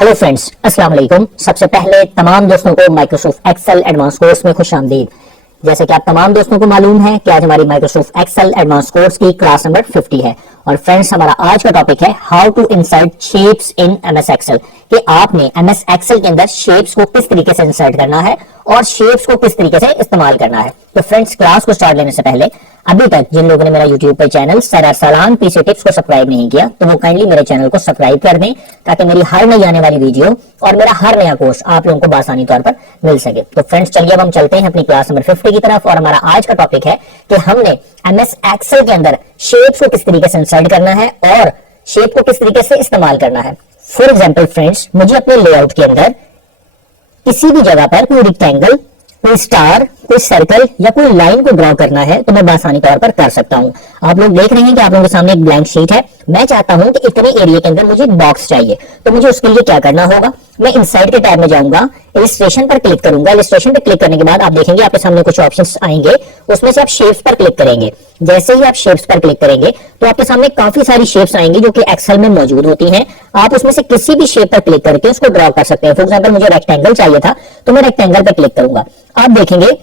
Hello friends, अस्सलाम वालेकुम। सबसे पहले तमाम दोस्तों को माइक्रोसॉफ्ट एक्सेल एडवांस कोर्स में खुशामदीद। जैसे कि आप तमाम दोस्तों को मालूम है कि आज हमारी माइक्रोसॉफ्ट एक्सेल एडवांस कोर्स की क्लास नंबर 50 है और फ्रेंड्स हमारा आज का टॉपिक है how to insert shapes in MS Excel, कि आपने एमएस एक्सेल के अंदर शेप्स को किस तरीके से इंसर्ट करना है और शेप्स को किस तरीके से इस्तेमाल करना है। तो फ्रेंड्स, क्लास को स्टार्ट लेने से पहले अभी तक जिन लोगों ने मेरा यूट्यूब पर channel sir Arsalan PC tips को सब्सक्राइब नहीं किया तो वो काइंडली मेरे चैनल को सब्सक्राइब कर दें ताकि मेरी हर नई आने वाली वीडियो और मेरा हर नया कोर्स आप लोगों को बासानी तौर पर मिल सके। तो फ्रेंड्स, चलिए अब हम चलते हैं अपनी क्लास नंबर 50 की तरफ और हमारा आज का टॉपिक है कि हमने एमएस एक्सेल के अंदर शेप्स को किस तरीके से इंसर्ट करना है और शेप को किस तरीके से इस्तेमाल करना है। फॉर एग्जाम्पल फ्रेंड्स, मुझे अपने लेआउट के अंदर किसी भी जगह पर कोई रेक्टेंगल, कोई स्टार, कोई सर्कल या कोई लाइन को ड्रॉ करना है तो मैं आसानी तौर पर कर सकता हूं। आप लोग देख रहे हैं कि आप लोगों के सामने एक ब्लैंक शीट है। मैं चाहता हूं कि इतने एरिया के अंदर मुझे एक बॉक्स चाहिए, तो मुझे उसके लिए क्या करना होगा, मैं इनसाइड के टैब में जाऊंगा, इलिस्ट्रेशन पर क्लिक करूंगा। इलिस्ट्रेशन पर क्लिक करने के बाद आप देखेंगे आपके सामने कुछ ऑप्शंस आएंगे, उसमें से आप शेप्स पर क्लिक करेंगे। जैसे ही आप शेप्स पर क्लिक करेंगे तो आपके सामने काफी सारी शेप्स आएंगी जो कि एक्सेल में मौजूद होती हैं। आप उसमें से किसी भी शेप पर क्लिक करके उसको ड्रॉ कर सकते हैं। फॉर एग्जाम्पल, मुझे रेक्टेंगल चाहिए था तो मैं रेक्टेंगल पर क्लिक करूंगा। आप देखेंगे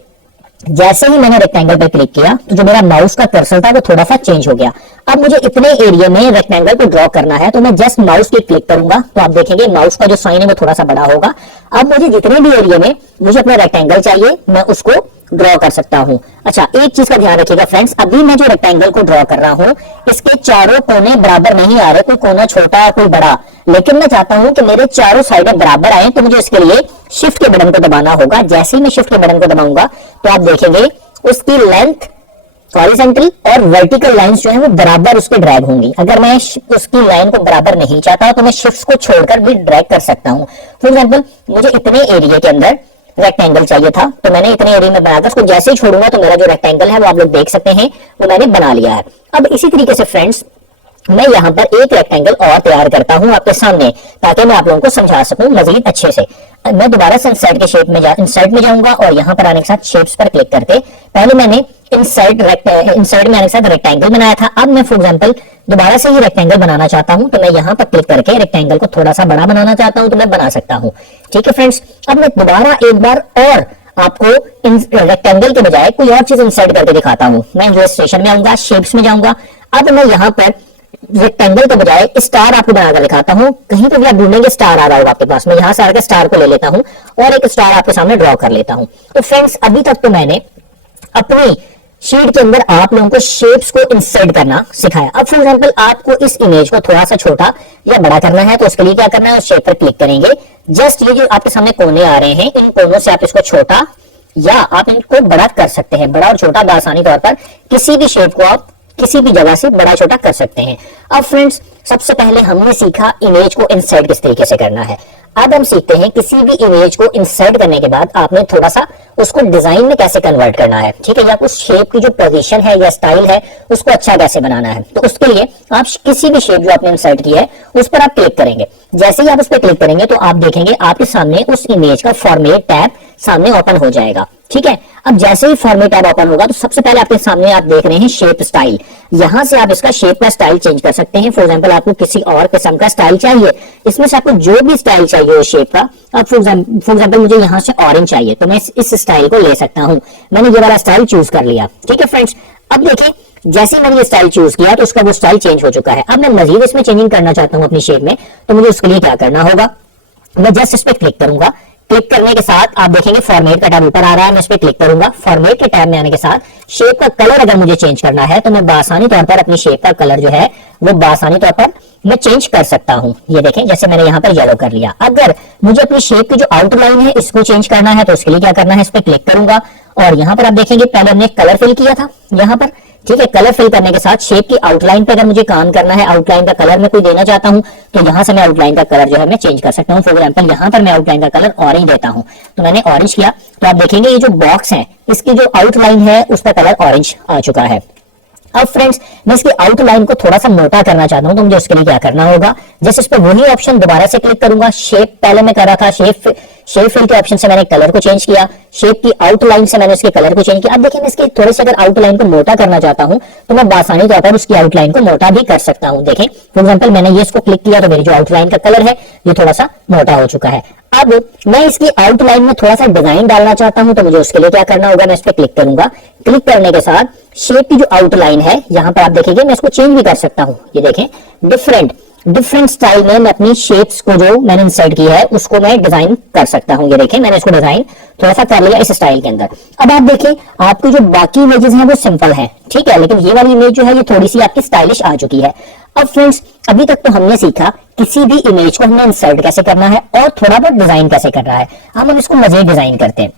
जैसे ही मैंने रेक्टेंगल पे क्लिक किया तो जो मेरा माउस का कर्सर था वो थोड़ा सा चेंज हो गया। अब मुझे इतने एरिया में रेक्टेंगल को ड्रॉ करना है तो मैं जस्ट माउस की क्लिक करूंगा तो आप देखेंगे माउस का जो साइन है वो थोड़ा सा बड़ा होगा। अब मुझे जितने भी एरिया में मुझे अपना रेक्टेंगल चाहिए मैं उसको ड्रॉ कर सकता हूं। अच्छा, एक चीज का ध्यान रखिएगा फ्रेंड्स, अभी मैं जो रेक्टेंगल को ड्रॉ कर रहा हूं इसके चारों कोने बराबर नहीं आ रहे, कोई कोना छोटा कोई बड़ा, लेकिन मैं चाहता हूं कि मेरे चारों साइडें बराबर आए तो मुझे इसके लिए शिफ्ट के बटन को दबाना होगा। जैसे ही मैं शिफ्ट के बटन को दबाऊंगा तो आप देखेंगे उसकी लेंथ, हॉरिजॉन्टल और वर्टिकल लाइंस जो है वो बराबर उसके ड्रैग होंगी। अगर मैं उसकी लाइन को बराबर नहीं चाहता तो मैं शिफ्ट को छोड़कर भी ड्रैग कर सकता हूं। फॉर एग्जाम्पल, मुझे इतने एरिया के अंदर रेक्टेंगल चाहिए था तो मैंने इतने एरिया में बनाकर उसको जैसे ही छोड़ूंगा तो मेरा जो रेक्टेंगल है वो आप लोग देख सकते हैं वो मैंने बना लिया है। अब इसी तरीके से फ्रेंड्स मैं यहाँ पर एक रेक्टेंगल और तैयार करता हूँ आपके सामने ताकि मैं आप लोगों को समझा सकूं मजीद अच्छे से। मैं दोबारा से इंसर्ट के शेप में इंसर्ट में जाऊंगा और यहाँ पर आने के साथ शेप्स पर क्लिक करके पहले मैंने इंसर्ट में आने के साथ रेक्टेंगल बनाया था। अब मैं फॉर एग्जांपल दोबारा से ही रेक्टेंगल बनाना चाहता हूं तो मैं यहाँ पर क्लिक करके रेक्टेंगल को थोड़ा सा बड़ा बनाना चाहता हूं तो मैं बना सकता हूं। ठीक है फ्रेंड्स, अब मैं दोबारा एक बार और आपको रेक्टेंगल के बजाय कोई और चीज इंसर्ट करके दिखाता हूं। मैं इलिस्ट्रेशन में आऊंगा, शेप्स में जाऊंगा। अब मैं यहाँ पर रेक्टेंगल के बजाय स्टार आपको बनाकर दिखाता हूं। कहीं पर भी आप ढूंढेंगे स्टार आ रहा होगा आपके पास। मैं यहां से आकर स्टार को ले लेता हूं और एक स्टार आपके सामने ड्रॉ कर लेता हूं। तो फ्रेंड्स, अभी तक तो मैंने अपनी शीट के अंदर आप लोगों को शेप्स को इंसर्ट करना सिखाया। अब फॉर एग्जांपल आपको इस इमेज को थोड़ा सा छोटा या बड़ा करना है तो उसके लिए क्या करना है, उस शेप पर क्लिक करेंगे। जस्ट ये जो आपके सामने कोने आ रहे हैं इन कोनों से आप इसको छोटा या आप इनको बड़ा कर सकते हैं। बड़ा और छोटा आसानी तौर पर किसी भी शेप को आप किसी भी जगह से बड़ा छोटा कर सकते हैं। अब फ्रेंड्स, सबसे पहले हमने सीखा इमेज को इंसर्ट किस तरीके से करना है। अब हम सीखते हैं किसी भी इमेज को इंसर्ट करने के बाद आपने थोड़ा सा उसको डिजाइन में कैसे कन्वर्ट करना है। ठीक है, या उस शेप की जो पोजीशन है या स्टाइल है उसको अच्छा कैसे बनाना है। तो उसके लिए आप किसी भी शेप जो आपने इंसर्ट की है उस पर आप क्लिक करेंगे। जैसे ही आप उस पर क्लिक करेंगे तो आप देखेंगे आपके सामने उस इमेज का फॉर्मेट टैब सामने ओपन हो जाएगा। ठीक है, अब जैसे ही फॉर्मेट टैब ओपन होगा तो सबसे पहले आपके सामने आप देख रहे हैं शेप स्टाइल। यहां से आप इसका शेप का स्टाइल चेंज कर सकते हैं। फॉर एग्जांपल, आपको किसी और किस्म का स्टाइल चाहिए, इसमें से आपको जो भी स्टाइल चाहिए शेप का। अब फॉर एग्जांपल मुझे यहां से ऑरेंज चाहिए तो मैं इस स्टाइल को ले सकता हूं। मैंने ये वाला स्टाइल चूज कर लिया। ठीक है फ्रेंड्स, अब देखिए जैसे ही मैंने ये स्टाइल चूज किया तो उसका वो स्टाइल चेंज हो चुका है। अब मैं मजीद इसमें चेंजिंग करना चाहता हूं अपनी शेप में तो मुझे उसके लिए क्या करना होगा, मैं जस्ट इस पर क्लिक करूंगा। क्लिक करने के साथ आप देखेंगे फॉर्मेट का टैब ऊपर आ रहा है। मैं इस पर क्लिक करूंगा। फॉर्मेट के टैब में आने के साथ शेप का कलर अगर मुझे चेंज करना है तो मैं बासानी तौर पर अपनी शेप का कलर जो है वो बासानी तौर पर मैं चेंज कर सकता हूं। ये देखें, जैसे मैंने यहाँ पर येलो कर लिया। अगर मुझे अपनी शेप की जो आउटलाइन है इसको चेंज करना है तो उसके लिए क्या करना है, इस पर क्लिक करूंगा और यहाँ पर आप देखेंगे पहले हमने कलर फिल किया था यहाँ पर। ठीक है, कलर फिल करने के साथ शेप की आउटलाइन पे अगर मुझे काम करना है, आउटलाइन का कलर मैं कोई देना चाहता हूं तो यहां से मैं आउटलाइन का कलर जो है मैं चेंज कर सकता हूं। फॉर एग्जांपल, यहां पर मैं आउटलाइन का कलर ऑरेंज देता हूं तो मैंने ऑरेंज किया तो आप देखेंगे ये जो बॉक्स है इसकी जो आउटलाइन है उसका कलर ऑरेंज आ चुका है। अब फ्रेंड्स मैं इसकी आउटलाइन को थोड़ा सा मोटा करना चाहता हूं, तो मुझे उसके लिए क्या करना होगा, जैसे इस पर वही ऑप्शन दोबारा से क्लिक करूंगा, शेप पहले मैं कर रहा था, शेप फिल के ऑप्शन से मैंने कलर को चेंज किया, शेप की आउटलाइन से मैंने उसके कलर को चेंज किया। अब देखिए मैं इसकी थोड़ी सी अगर आउटलाइन को मोटा करना चाहता हूं तो मैं आसानी तौर पर उसकी आउटलाइन को मोटा भी कर सकता हूं। देखें फॉर एग्जांपल मैंने ये इसको क्लिक किया तो मेरी जो आउटलाइन का कलर है ये थोड़ा सा मोटा हो चुका है। अब मैं इसकी आउटलाइन में थोड़ा सा डिजाइन डालना चाहता हूं, तो मुझे उसके लिए क्या करना होगा, मैं इस पर क्लिक करूंगा। क्लिक करने के साथ शेप की जो आउटलाइन है यहां पर आप देखेंगे मैं इसको चेंज भी कर सकता हूं। ये देखें डिफरेंट स्टाइल में मैं अपनी शेप्स को जो मैंने इंसर्ट की है उसको मैं डिजाइन कर सकता हूं। ये देखें मैंने इसको डिजाइन थोड़ा सा कर लिया इस स्टाइल के अंदर। अब आप देखें आपकी जो बाकी इमेजेस हैं वो सिंपल है, ठीक है, लेकिन ये वाली इमेज जो है ये थोड़ी सी आपकी स्टाइलिश आ चुकी है। अब फ्रेंड्स अभी तक तो हमने सीखा किसी भी इमेज को हमने इंसर्ट कैसे करना है और थोड़ा बहुत डिजाइन कैसे करना है। हम इसको मजीद डिजाइन करते हैं।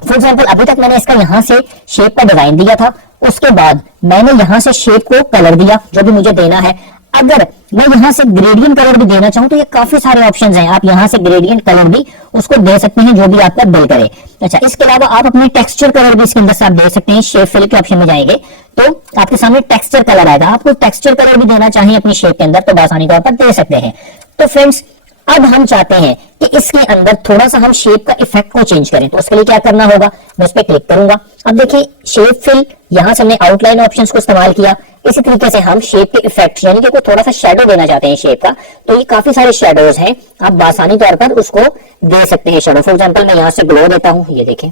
फॉर एग्जाम्पल अभी तक मैंने इसका यहां से शेप का डिजाइन दिया था, उसके बाद मैंने यहां से शेप को कलर दिया जो भी मुझे देना है। अगर मैं यहां से ग्रेडियंट कलर भी देना चाहूं तो ये काफी सारे ऑप्शंस हैं, आप यहां से ग्रेडियंट कलर भी उसको दे सकते हैं जो भी आपका दिल करे। अच्छा इसके अलावा आप अपने टेक्सचर कलर भी इसके अंदर से आप दे सकते हैं। शेप फिल के ऑप्शन में जाएंगे तो आपके सामने टेक्सचर कलर आएगा, आपको टेक्सचर कलर भी देना चाहिए अपनी शेप के अंदर तो आसानी तौर पर दे सकते हैं। तो फ्रेंड्स अब हम चाहते हैं कि इसके अंदर थोड़ा सा हम शेप का इफेक्ट को चेंज करें, तो उसके लिए क्या करना होगा, मैं इस पर क्लिक करूंगा। अब देखिए शेप फिल यहां से हमने आउटलाइन ऑप्शंस को इस्तेमाल किया। इसी तरीके से हम शेप के इफेक्ट यानी कि कोई थोड़ा सा शेडो देना चाहते हैं शेप का, तो ये काफी सारे शेडोज हैं, आप आसानी तौर पर उसको दे सकते हैं शेडो। फॉर एग्जाम्पल मैं यहां से ग्लो देता हूं, ये देखें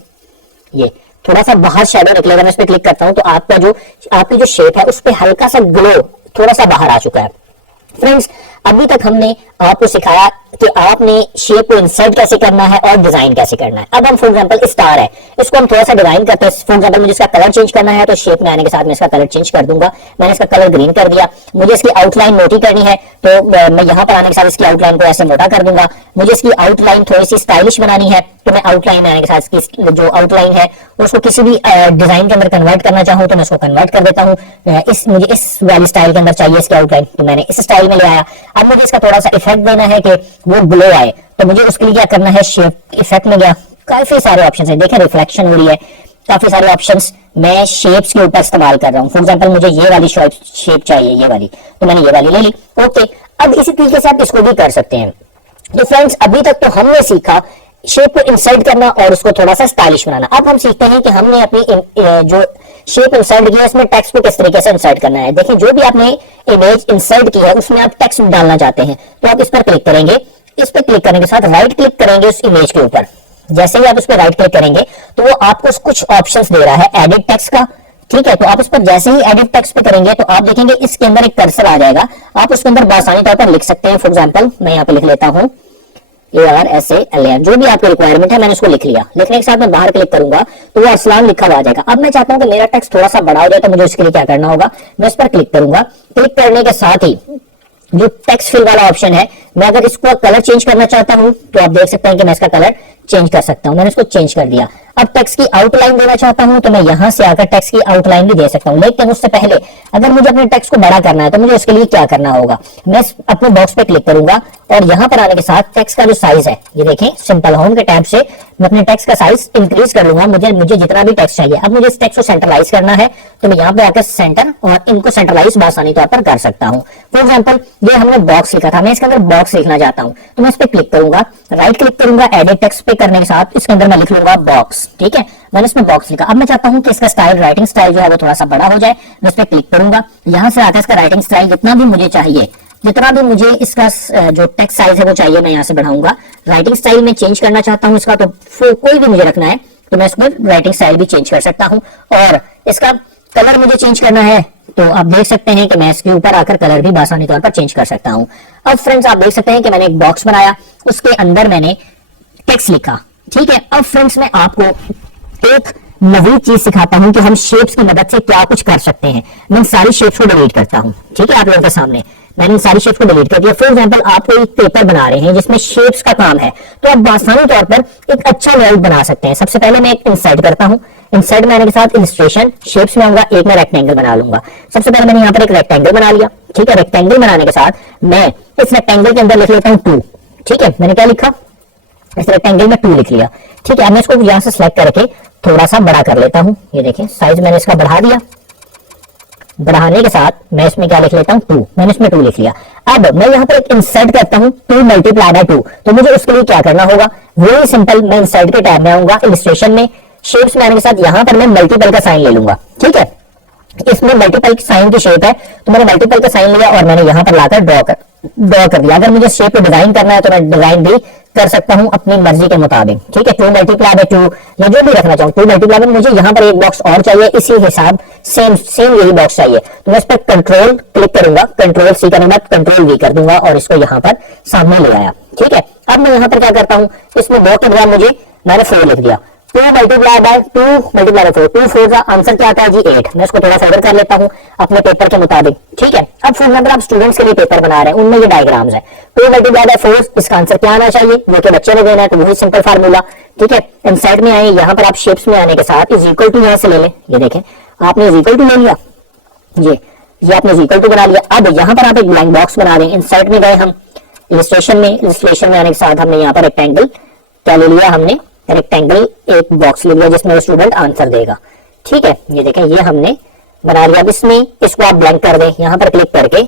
ये थोड़ा सा बाहर शेडो निकलेगा, मैं इस पर क्लिक करता हूं तो आपकी जो शेप है उस पर हल्का सा ग्लो थोड़ा सा बाहर आ चुका है। फ्रेंड्स अभी तक हमने आपको सिखाया कि आपने शेप को इंसर्ट कैसे करना है और डिजाइन कैसे करना है। अब हम फॉर एग्जांपल स्टार है, इसको हम थोड़ा सा डिजाइन करते हैं। फॉर एग्जांपल मुझे इसका कलर चेंज करना है तो शेप में आने के साथ मैं इसका कलर चेंज कर दूंगा। मैंने इसका कलर ग्रीन कर दिया। मुझे इसकी आउटलाइन मोटी करनी है तो मैं यहां पर आने के साथ इसकी आउटलाइन को ऐसे मोटा कर दूंगा। मुझे इसकी आउटलाइन थोड़ी सी स्टाइलिश बनानी है तो मैं आउटलाइन में आने के साथ इसकी जो आउटलाइन है उसको किसी भी डिजाइन के अंदर कन्वर्ट करना चाहूं तो मैं उसको कन्वर्ट कर देता हूं। मुझे इस वाली स्टाइल के अंदर चाहिए इसकी आउटलाइन तो मैंने इस स्टाइल में ले आया। अब मुझे इसका थोड़ा सा इफेक्ट देना है कि वो ग्लो आए तो मुझे उसके लिए क्या करना है, शेप इफेक्ट में गया, काफी सारे ऑप्शंस हैं, देखें रिफ्लेक्शन हो रही है, काफी सारे ऑप्शंस मैं शेप्स के ऊपर इस्तेमाल कर रहा हूं। फॉर एग्जांपल मुझे ये वाली शेप चाहिए, ये वाली, तो मैंने ये वाली ले ली। ओके अब इसी तरीके से आप इसको भी कर सकते हैं। तो फ्रेंड्स अभी तक तो हमने सीखा शेप को इंसर्ट करना और उसको थोड़ा सा स्टाइलिश बनाना। अब हम सीखते हैं कि हमने अपनी जो शेप इंसर्ट की है उसमें टेक्स्ट को किस तरीके से इंसर्ट करना है। देखिए जो भी आपने इमेज इंसर्ट की है उसमें आप टेक्स्ट डालना चाहते हैं तो आप इस पर क्लिक करेंगे। इस पर क्लिक करने के साथ राइट क्लिक करेंगे उस इमेज के ऊपर। जैसे ही आप उस पर राइट क्लिक करेंगे तो वो आपको कुछ ऑप्शंस दे रहा है एडिट टेक्स्ट का, ठीक है। तो आप उस पर जैसे ही एडिट टेक्स्ट पे करेंगे तो आप देखेंगे इसके अंदर एक कर्सर आ जाएगा, आप उसके अंदर आसानी तौर पर लिख सकते हैं। फॉर एग्जांपल मैं यहाँ पे लिख लेता हूँ ARSALAN, जो भी आपकी रिक्वायरमेंट है मैंने उसको लिख लिया। लिखने के साथ मैं बाहर क्लिक करूंगा तो वो असलान लिखा हुआ आ जाएगा। अब मैं चाहता हूं कि मेरा टेक्स्ट थोड़ा सा बड़ा हो जाए तो मुझे इसके लिए क्या करना होगा, मैं इस पर क्लिक करूंगा। क्लिक करने के साथ ही जो टेक्स्ट फिल वाला ऑप्शन है, मैं अगर इसको कलर चेंज करना चाहता हूं तो आप देख सकते हैं कि मैं इसका कलर चेंज कर सकता हूं। मैंने इसको चेंज कर दिया। अब टेक्स्ट की आउटलाइन देना चाहता हूं तो मैं यहां से आकर टेक्स्ट की आउटलाइन भी दे सकता हूं, लेकिन उससे पहले अगर मुझे अपने टेक्स्ट को बड़ा करना है तो मुझे उसके लिए क्या करना होगा, मैं अपने बॉक्स पे क्लिक करूंगा और यहां पर आने के साथ टेक्स्ट का जो साइज है, ये देखें सिंपल होम के टैब से मैं अपने टेक्स्ट का साइज इंक्रीज कर लूंगा। मुझे जितना भी टेक्स्ट चाहिए। अब मुझे इस टेक्स्ट को सेंट्रलाइज करना है तो मैं यहाँ पे आकर सेंटर और इनको सेंट्रलाइज आसानी तौर पर कर सकता हूँ। फॉर एग्जाम्पल ये हमने बॉक्स लिखा था, मैं इसके अंदर बॉक्स लिखना चाहता हूँ तो मैं इस पर क्लिक करूंगा, राइट क्लिक करूंगा, एडिट टेक्स्ट पे करने के साथ इसके अंदर मैं लिख लूंगा बॉक्स, ठीक है। मैंने इसमें बॉक्स लिखा। अब मैं चाहता हूं कि इसका स्टाइल, राइटिंग स्टाइल जो है वो थोड़ा सा बड़ा हो जाए। मैं इस पर क्लिक करूंगा, यहां से आकर इसका राइटिंग स्टाइल जितना भी मुझे चाहिए, जितना भी मुझे इसका जो टेक्स्ट साइज है वो चाहिए, मैं यहां से बढ़ाऊंगा। राइटिंग स्टाइल में चेंज करना चाहता हूं इसका, तो कोई भी मुझे रखना है तो मैं इसमें राइटिंग स्टाइल भी चेंज कर सकता हूं। और इसका कलर मुझे चेंज करना है तो आप देख सकते हैं कि मैं इसके ऊपर आकर कलर भी आसानी तौर पर चेंज कर सकता हूं। अब फ्रेंड्स आप देख सकते हैं कि मैंने एक बॉक्स बनाया, उसके अंदर मैंने टेक्स्ट लिखा, ठीक है। अब फ्रेंड्स मैं आपको एक नई चीज सिखाता हूं कि हम शेप्स की मदद से क्या कुछ कर सकते हैं। मैं सारी शेप्स को डिलीट करता हूं, ठीक है। आप लोगों के सामने मैंने सारी शेप्स को डिलीट कर दिया। फॉर एग्जांपल आप कोई पेपर बना रहे हैं जिसमें शेप्स का काम है तो आप आसानी तौर पर एक अच्छा लेआउट बना सकते हैं। सबसे पहले मैं एक इंसर्ट करता हूं। इंसर्ट में आने के साथ इलस्ट्रेशन शेप्स में आऊंगा, एक मैं रेक्टेंगल बना लूंगा। सबसे पहले मैंने यहाँ पर एक रेक्टेंगल बना लिया, ठीक है। रेक्टेंगल बनाने के साथ मैं इस रेक्टेंगल के अंदर लिख लेता हूँ 2, ठीक है। मैंने क्या लिखा, इस रेक्टेंगल में 2 लिख लिया, ठीक है। अब मैं इसको यहां से सिलेक्ट करके थोड़ा सा बड़ा कर लेता हूं। ये देखिए साइज मैंने इसका बढ़ा दिया। बढ़ाने के साथ मैं इसमें क्या लिख लेता हूँ 2, मैंने इसमें 2 लिख लिया। अब मैं यहाँ पर एक इंसर्ट करता हूँ 2 मल्टीप्लाई बाय 2, तो मुझे उसके लिए क्या करना होगा, वेरी सिंपल, मैं इंसर्ट के टैब में आऊंगा, इलस्ट्रेशन में शेप्स में आने के साथ यहाँ पर मैं मल्टीपल का साइन ले लूंगा। ठीक है, इसमें मल्टीपल साइन की शेप है तो मैंने मल्टीपल का साइन लिया और मैंने यहाँ पर लाकर ड्रॉ कर दिया। अगर मुझे शेप को डिजाइन करना है तो मैं डिजाइन भी कर सकता हूं अपनी मर्जी के मुताबिक। ठीक है, 2 मल्टीप्लाई बाय 2 या जो भी रखना चाहूँ, 2 मल्टीप्लाई बाय, मुझे यहाँ पर एक बॉक्स और चाहिए, इसी हिसाब सेम यही बॉक्स चाहिए, तो मैं इस पर कंट्रोल क्लिक करूंगा, कंट्रोल सी करने के बाद कंट्रोल वी कर दूंगा और इसको यहाँ पर सामने ले आया। ठीक है, अब मैं यहाँ पर क्या करता हूँ, इसमें बॉक्स के मुझे मैंने 4 लिख दिया, 2 मल्टीप्लाई बाय 2 मल्टीप्लाई बाय 4, 2 4 का आंसर क्या आता है जी 8। मैं इसको थोड़ा फॉरवर्ड कर लेता हूँ अपने पेपर के मुताबिक। ठीक है, अब फॉर एग्जांपल आप स्टूडेंट्स के लिए पेपर बना रहे हैं, उनमें ये डायग्राम्स है, 2 मल्टीप्लाई बाय 4, इसका आंसर क्या आना चाहिए, वो के बच्चे ने देना है, तो वही सिंपल फार्मूला। ठीक है, इंसर्ट में आए, यहाँ पर आप शेप्स में आने के साथ इज इक्वल टू यहाँ से ले लें, ये देखें आपने इज इक्वल टू ले लिया, ये आपने इज इक्वल टू बना लिया। अब यहाँ पर आप एक ब्लैंक बॉक्स बना दें, इंसर्ट में गए हम, इलस्ट्रेशन में आने के साथ हमने यहाँ पर रेक्टेंगल क्या ले लिया, हमने रेक्टेंगल एक बॉक्स ले लिया जिसमें स्टूडेंट आंसर देगा। ठीक है, ये देखें ये हमने बना लिया। अब इसमें इसको आप ब्लैंक कर दें, यहाँ पर क्लिक करके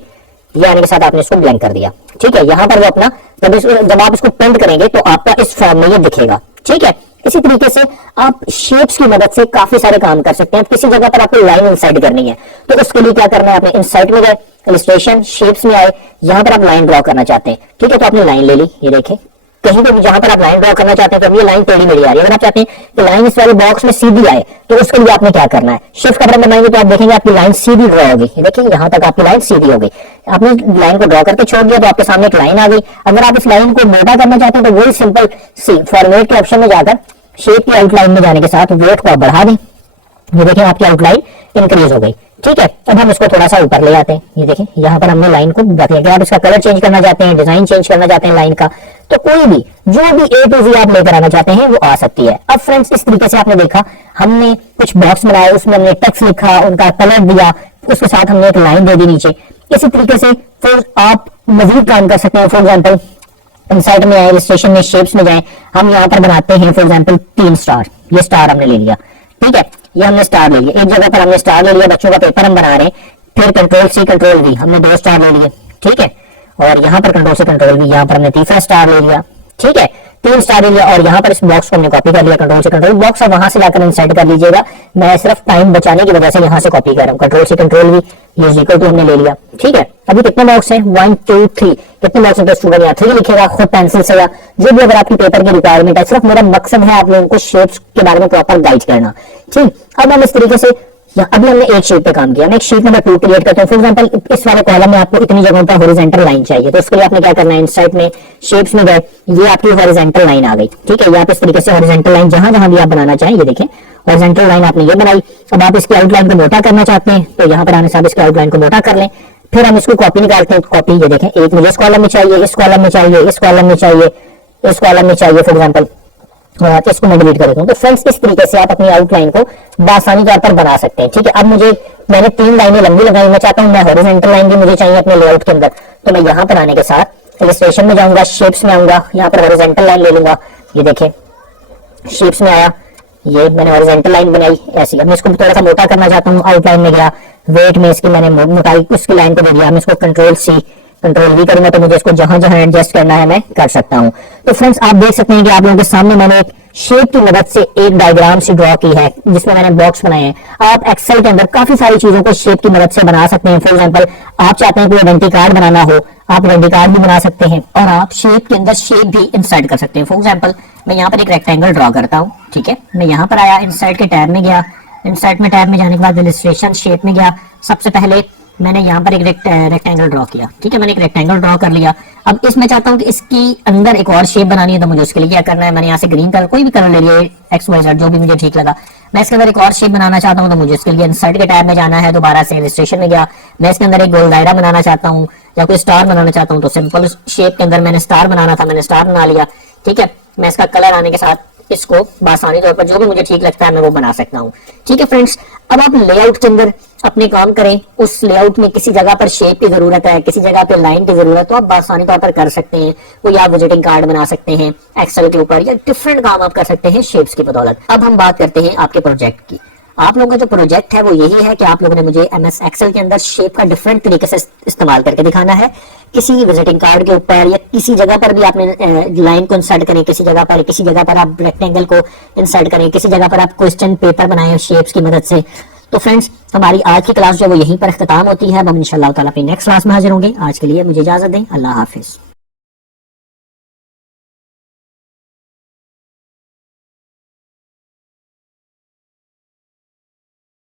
ये आने के साथ आपने इसको ब्लैंक कर दिया। ठीक है, यहाँ पर वो अपना जब आप इसको प्रिंट करेंगे तो आपका इस फॉर्म में ये दिखेगा। ठीक है, इसी तरीके से आप शेप्स की मदद से काफी सारे काम कर सकते हैं। किसी जगह पर आपको लाइन इंसर्ट करनी है तो उसके लिए क्या करना है, आपने इंसर्ट में गए, इलस्ट्रेशन शेप्स में आए, यहाँ पर आप लाइन ड्रॉ करना चाहते हैं। ठीक है, तो आपने लाइन ले ली, ये देखें कहीं पे भी जहां पर आप लाइन ड्रॉ करना चाहते हैं तो ये लाइन टेढ़ी मेढ़ी आ रही है। अगर आप चाहते हैं कि लाइन इस वाले बॉक्स में सीधी आए तो उसके लिए आपने क्या करना है, शिफ्ट का बटन दबाएंगे तो आप देखेंगे आपकी लाइन सीधी ड्रॉ होगी। ये देखिए यहां तक आपकी लाइन सीधी हो गई, आपने लाइन को ड्रॉ करके छोड़ दिया तो आपके सामने एक लाइन आ गई। अगर आप इस लाइन को मोटा करना चाहते हैं तो वही सिंपल सी फॉर्मेट के ऑप्शन में जाकर शेप की आउटलाइन में जाने के साथ वेट को आप बढ़ा दें, ये देखें आपकी आउटलाइन इंक्रीज हो गई। ठीक है, अब हम इसको थोड़ा सा ऊपर ले आते हैं, ये देखें यहाँ पर हमने लाइन को बताया कि आप इसका कलर चेंज करना चाहते हैं, डिजाइन चेंज करना चाहते हैं लाइन का, तो कोई भी जो भी ए टू जी आप लेकर आना चाहते हैं वो आ सकती है। अब फ्रेंड्स इस तरीके से आपने देखा, हमने कुछ बॉक्स बनाए, उसमें हमने टेक्स्ट लिखा, उनका कलर दिया, उसके साथ हमने एक लाइन दे दी नीचे। इसी तरीके से फिर आप मजीद काम कर सकते हैं। फॉर एग्जाम्पल इंसर्ट में आए, इलस्ट्रेशन में शेप्स में जाए, हम यहाँ पर बनाते हैं फॉर एग्जाम्पल 3 स्टार, ये स्टार हमने ले लिया। ठीक है, ये हमने स्टार ले लिया, एक जगह पर हमने स्टार ले लिया, बच्चों का पेपर हम बना रहे हैं, फिर कंट्रोल सी कंट्रोल वी, हमने 2 स्टार ले लिए। ठीक है, और यहाँ पर कंट्रोल से कंट्रोल वी, यहाँ पर हमने तीसरा स्टार ले लिया। ठीक है, 3 स्टार ले लिया और यहाँ पर इस बॉक्स को हमने कॉपी कर लिया, कंट्रोल से कंट्रोल बॉक्स अब वहां से लाकर इंसर्ट कर लीजिएगा। मैं सिर्फ टाइम बचाने की वजह से यहाँ से कॉपी कर रहा हूँ, कंट्रोल से कंट्रोल वी, ये इक्वल टू हमने ले लिया। ठीक है, अभी कितने बॉक्स हैं, 1 2 3, कितने बॉक्स हैं तो स्टूडेंट यहाँ 3 लिखेगा खुद पेंसिल से, या जो भी अगर आपकी पेपर की रिक्वायरमेंट है। सिर्फ मेरा मकसद है आप लोगों को शेप्स के बारे में प्रॉपर गाइड करना। ठीक, अब हम इस तरीके से अभी हमने एक शीट पे काम किया, मैं एक शीट नंबर 2 क्रिएट करता हूँ। फॉर एग्जांपल इस वाले कॉलम में आपको इतनी जगहों पर हॉरिजॉन्टल लाइन चाहिए, तो उसके लिए आपने क्या करना है, इंसर्ट में शेप्स में गए, ये आपकी हॉरिजॉन्टल लाइन आ गई। ठीक है, ये आप इस तरीके से हॉरिजॉन्टल लाइन जहां जहां भी आप बनाना चाहें, ये देखें हॉरिजॉन्टल लाइन आपने ये बनाई। अब आप इसकी आउटलाइन को मोटा करना चाहते हैं तो यहाँ पर आने से आप इसकी आउटलाइन को मोटा कर लें, फिर हम इसको कॉपी निकालते हैं। कॉपी, ये देखें एक मुझे इस कॉलम में चाहिए, इस कॉलम में चाहिए, इस कॉलम में चाहिए, इस कॉलम में चाहिए फॉर एग्जाम्पल, इसको मैं डिलीट कर देता हूं। तो फ्रेंड्स इस तरीके से आप अपनी आउटलाइन को बासानी तौर पर बना सकते हैं। ठीक है, अब मैंने 3 लाइनें लंबी लगाई, मैं चाहता हूं मैं हॉरिजॉन्टल लाइन भी मुझे चाहिए अपने लेआउट के अंदर, तो मैं यहाँ पर आने के साथ इलस्ट्रेशन में जाऊंगा, शेप्स में आऊंगा, यहाँ पर हॉरिजॉन्टल लाइन ले लूंगा। ये देखें शेप्स में आया, ये मैंने हॉरिजॉन्टल लाइन बनाई ऐसी। अब मैं इसको थोड़ा सा मोटा करना चाहता हूँ, आउटलाइन में गया, वेट में इसकी मैंने मोटाई उसकी लाइन को दे दिया, मैं इसको कंट्रोल सी कंट्रोल वी करूंगा तो मुझे इसको जहां जहां एडजस्ट करना है मैं कर सकता हूं। तो फ्रेंड्स आप देख सकते हैं कि आप लोगों के सामने मैंने एक शेप की मदद से एक डायग्राम सी ड्रॉ की है जिसमें मैंने बॉक्स बनाए हैं। आप एक्सेल के अंदर काफी सारी चीजों को शेप की मदद से बना सकते हैं। फॉर एग्जांपल आप चाहते हैं कोई आइडेंटिटी कार्ड बनाना हो, आप आइडेंटिटी कार्ड भी बना सकते हैं और आप शेप के अंदर शेप भी इंसर्ट कर सकते हैं। फॉर एग्जांपल मैं यहाँ पर एक रेक्टेंगल ड्रॉ करता हूँ। ठीक है, मैं यहाँ पर आया, इंसर्ट के टैब में गया, इंसर्ट में टैब में जाने के बाद इलस्ट्रेशन शेप में गया, सबसे पहले मैंने यहाँ पर एक रेक्टेंगल ड्रॉ किया। ठीक है, मैंने एक रेक्टेंगल ड्रॉ कर लिया। अब इसमें चाहता हूँ कि इसकी अंदर एक और शेप बनानी है, तो मुझे उसके लिए क्या करना है, मैंने यहाँ से ग्रीन कलर कोई भी कलर ले लिया, एक्स वाई जेड जो भी मुझे ठीक लगा। मैं इसके अंदर एक और शेप बनाना चाहता हूँ तो मुझे इसके लिए इंसर्ट के टैब में जाना है, दोबारा से इलस्ट्रेशन में गया, मैं इसके अंदर एक गोल दायरा बनाना चाहता हूँ या कोई स्टार बनाना चाहता हूँ, तो सिंपल शेप के अंदर मैंने स्टार बनाना था, मैंने स्टार बना लिया। ठीक है, मैं इसका कलर आने के साथ इसको बासानी तौर पर जो भी मुझे ठीक लगता है मैं वो बना सकता हूँ। ठीक है फ्रेंड्स, अब आप लेआउट के अंदर अपने काम करें, उस लेआउट में किसी जगह पर शेप की जरूरत है, किसी जगह पे लाइन की जरूरत है, तो आप बासानी तौर पर कर सकते हैं। कोई आप विजिटिंग कार्ड बना सकते हैं एक्सेल के ऊपर, या डिफरेंट काम आप कर सकते हैं शेप्स की बदौलत। अब हम बात करते हैं आपके प्रोजेक्ट की। आप लोगों का जो प्रोजेक्ट है वो यही है कि आप लोगों ने मुझे MS एक्सेल के अंदर शेप का डिफरेंट तरीके से इस्तेमाल करके दिखाना है। किसी विजिटिंग कार्ड के ऊपर या किसी जगह पर भी आपने लाइन को इंसर्ट करें, किसी जगह पर आप रेक्टेंगल को इंसर्ट करें, किसी जगह पर आप क्वेश्चन पेपर बनाएं शेप्स की मदद से। तो फ्रेंड्स, हमारी आज की क्लास जो है वो यहीं पर इख्तिताम होती है। अब हम इंशाअल्लाह ताला अपनी नेक्स्ट क्लास में हाजिर होंगे। आज के लिए मुझे इजाजत दें। अल्लाह हाफिज।